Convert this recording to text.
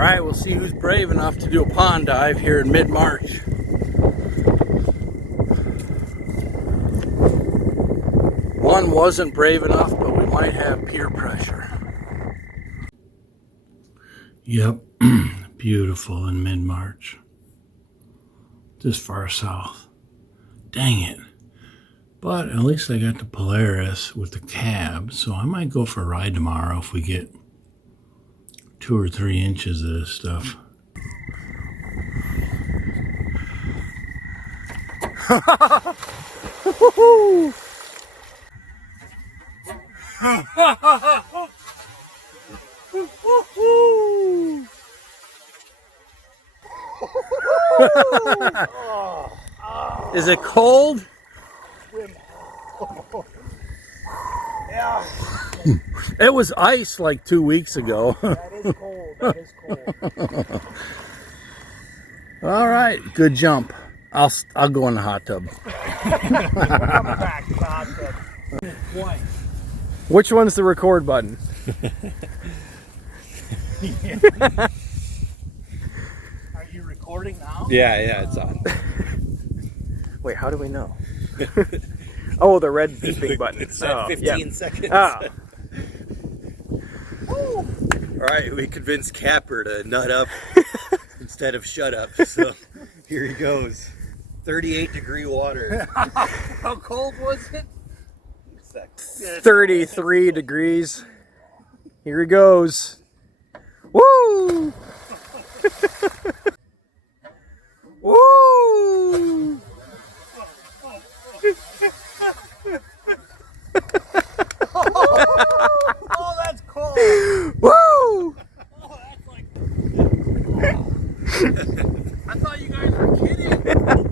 Alright, we'll see who's brave enough to do a pond dive here in mid-March. One wasn't brave enough, but we might have peer pressure. Yep, beautiful in mid-March. This far south. Dang it. But at least I got the Polaris with the cab, so I might go for a ride tomorrow if we get 2 or 3 inches of this stuff. Is it cold? Yeah. It was ice like 2 weeks ago. That is cold. That is cold. All right, good jump. I'll go in the hot tub. We're coming back to the hot tub. Which one's the record button? Are you recording now? Yeah, it's on. Wait, how do we know? Oh, the red beeping button. It's at 15 seconds. Oh. All right, we convinced Kapper to nut up instead of shut up. So here he goes. 38-degree water. How cold was it? 33 degrees. Here he goes. Woo! Woo! Oh, that's cold. Woo! Oh, that's like... I thought you guys were kidding.